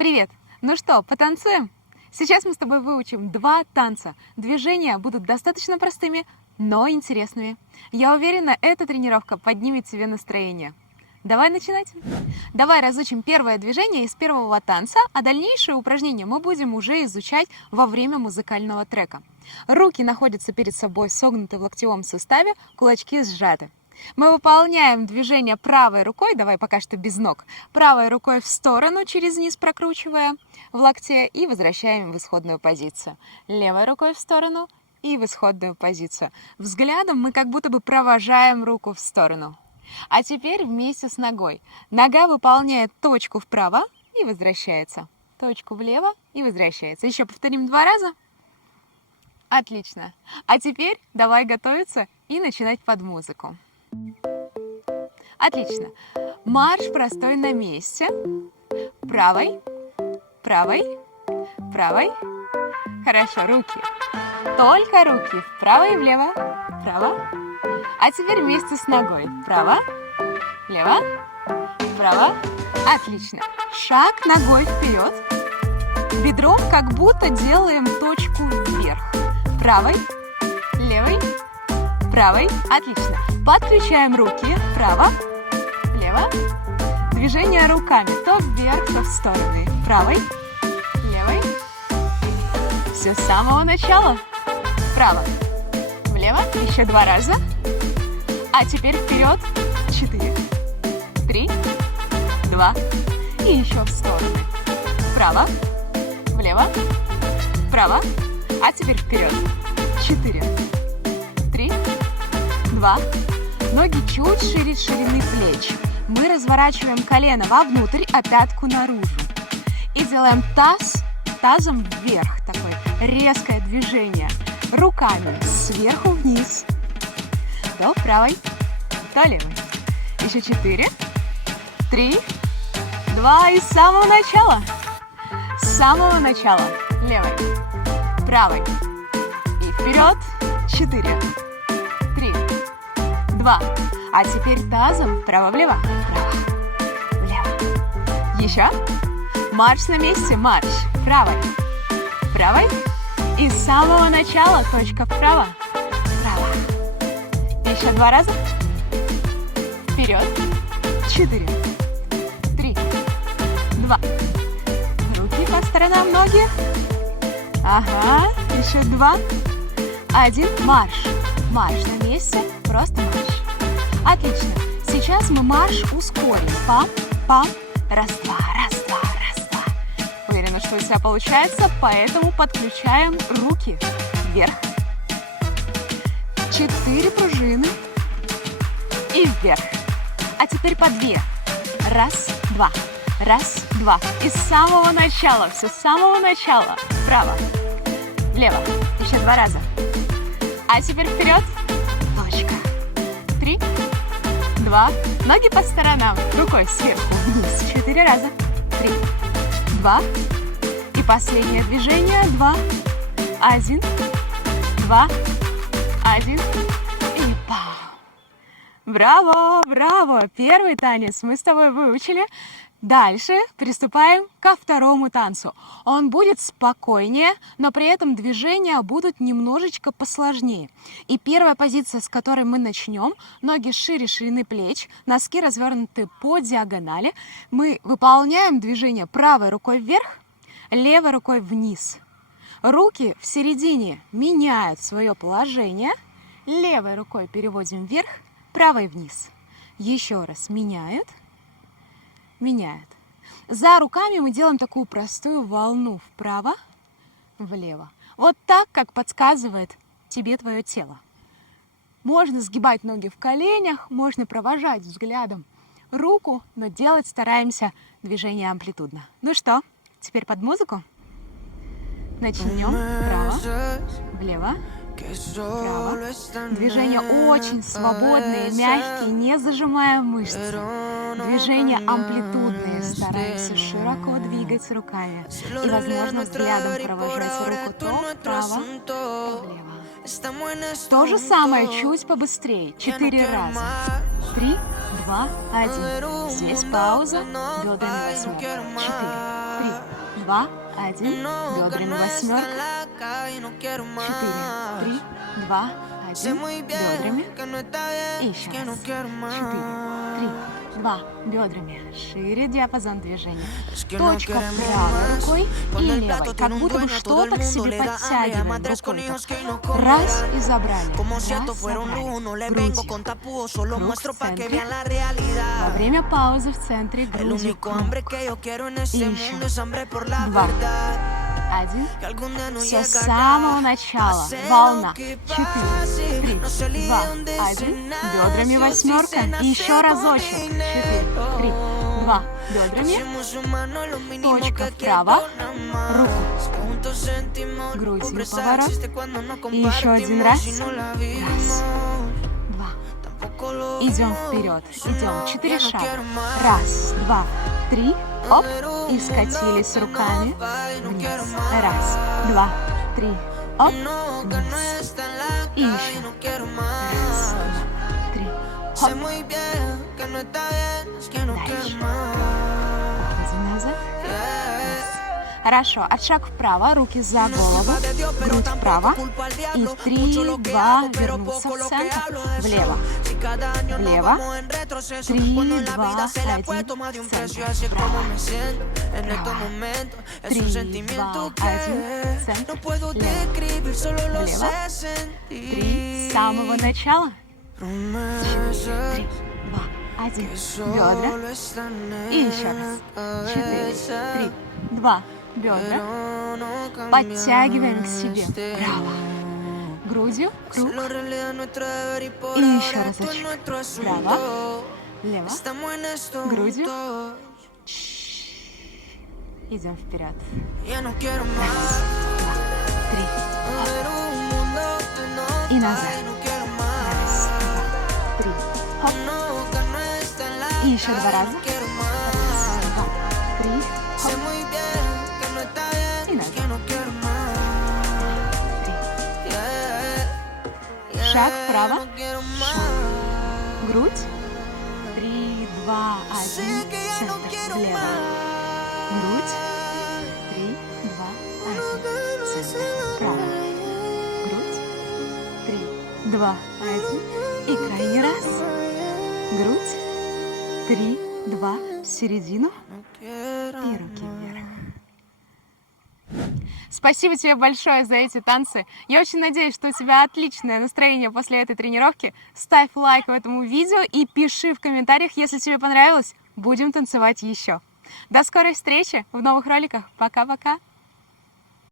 Привет! Ну что, потанцуем? Сейчас мы с тобой выучим 2 танца. Движения будут достаточно простыми, но интересными. Я уверена, эта тренировка поднимет тебе настроение. Давай начинать. Давай разучим первое движение из первого танца, а дальнейшие упражнения мы будем уже изучать во время музыкального трека. Руки находятся перед собой согнуты в локтевом суставе, кулачки сжаты. Мы выполняем движение правой рукой, давай пока что без ног, правой рукой в сторону, через низ прокручивая в локте и возвращаем в исходную позицию. Левой рукой в сторону и в исходную позицию. Взглядом мы как будто бы провожаем руку в сторону. А теперь вместе с ногой. Нога выполняет точку вправо и возвращается. Точку влево и возвращается. Еще повторим 2 раза. Отлично. А теперь давай готовиться и начинать под музыку. Отлично. Марш простой на месте. Правой, правой, правой. Хорошо, руки. Только руки вправо и влево. Право. А теперь вместе с ногой. Право, лево, право. Отлично. Шаг ногой вперед. Бедром как будто делаем точку вверх. Правой, левой, правой. Отлично. Подключаем руки. Право, лево. Движение руками. То вверх, то в стороны. Правой, левой. Все с самого начала. Вправо, влево. Еще 2 раза. А теперь вперед. 4, 3, 2. И еще в стороны. Вправо, влево, вправо. А теперь вперед. 4, 3, 2. Ноги чуть шире ширины плеч. Мы разворачиваем колено вовнутрь, а пятку наружу. И делаем тазом вверх. Такое резкое движение. Руками сверху вниз. То правой, то левой. Еще 4, 3, 2. И с самого начала. С самого начала. Левой, правой. И вперед. 4, 3, 2. А теперь тазом вправо-влево. Вправо-влево. Еще. Марш на месте. Марш. Правой, правой. И с самого начала точка вправо. Вправо. Еще 2 раза. Вперед. 4, 3, 2. Руки по сторонам, ноги. Ага. Еще 2. 1. Марш. Марш на месте. Просто марш. Отлично. Сейчас мы марш ускорим. Пам, пам. Раз, два, раз, два, раз, два. Уверена, что у тебя получается, поэтому подключаем руки вверх. 4 пружины и вверх. А теперь по 2. Раз, два. Раз, два. И с самого начала, все с самого начала. Вправо, влево. Еще 2 раза. А теперь вперед. Точка. 3, 2. Ноги по сторонам. Рукой сверху вниз. 4 раза. 3, 2. И последнее движение. 2, 1, 2, 1. И пау. Браво, браво. Первый танец мы с тобой выучили. Дальше приступаем ко второму танцу. Он будет спокойнее, но при этом движения будут немножечко посложнее. И первая позиция, с которой мы начнем, ноги шире ширины плеч, носки развернуты по диагонали. Мы выполняем движение правой рукой вверх, левой рукой вниз. Руки в середине меняют свое положение. Левой рукой переводим вверх, правой вниз. Еще раз меняют. Меняет. За руками мы делаем такую простую волну вправо, влево. Вот так, как подсказывает тебе твое тело. Можно сгибать ноги в коленях, можно провожать взглядом руку, но делать стараемся движение амплитудно. Ну что, теперь под музыку? Начнем вправо, влево, вправо. Движения очень свободные, мягкие, не зажимая мышцы. Движения амплитудные, стараемся широко двигать руками. И, возможно, взглядом провожать руку то вправо, то влево. То же самое, чуть побыстрее. 4 раза. 3, 2, 1. Здесь пауза, бедрами восьмерка. 4, 3, 2, 1. Бедрами восьмерка. 4, 3, 2, 1. Бедрами. И еще раз. 4, 3, 2. Бедрами. Шире диапазон движения. Точка правой рукой и левой. Как будто бы что-то к себе подтягиваем рукой. Раз и забрали. Раз, забрали. Грудью. Круг в центре. Во время паузы в центре грудью круг. И еще. 2, 1. Все с самого начала. Волна. 4, 3, 2, 1. Бедрами восьмерка. И еще разочек. 4, 3, 2. Бедрами. Точка вправо. Руку. Грудью поворот. И еще один раз. Раз. Два. Идем вперед. Идем. 4 шага. Раз, два, 3. Оп. И скатились руками вниз. Раз, два, 3. Оп. Вниз. И еще. Раз, два, 3. Хоп. Дальше. Уходим назад. Хорошо. От шаг вправо, руки за голову, грудь вправо. И 3, 2, вернуться в центр. Влево. Влево. 3, 2, 1, центр. Вправо. Вправо. 3, 2, 1, центр. Лево. Влево. 3, с самого начала. 4, 3, 2, 1. Бедра. И еще раз. 4, 3, 2. Бедра. Подтягиваем к себе. Вправо. Грудью. Круг. И еще разочек. Вправо. Лево. Грудью. Идем вперед. Раз, два, 3. Хоп. И назад. Раз, два, 3. Хоп. И еще 2 раза. Раз, два, 3. Хоп. И назад. 3. Шаг вправо. Шаг. Грудь. 3, 2, 1. Центр. Влево. Грудь. 3, 2, 1. Центр. Вправо. Грудь. 3, 2, 1. И крайний раз. Грудь. 3, 2. В середину. И руки вверх. Спасибо тебе большое за эти танцы. Я очень надеюсь, что у тебя отличное настроение после этой тренировки. Ставь лайк этому видео и пиши в комментариях, если тебе понравилось. Будем танцевать еще. До скорой встречи в новых роликах. Пока-пока.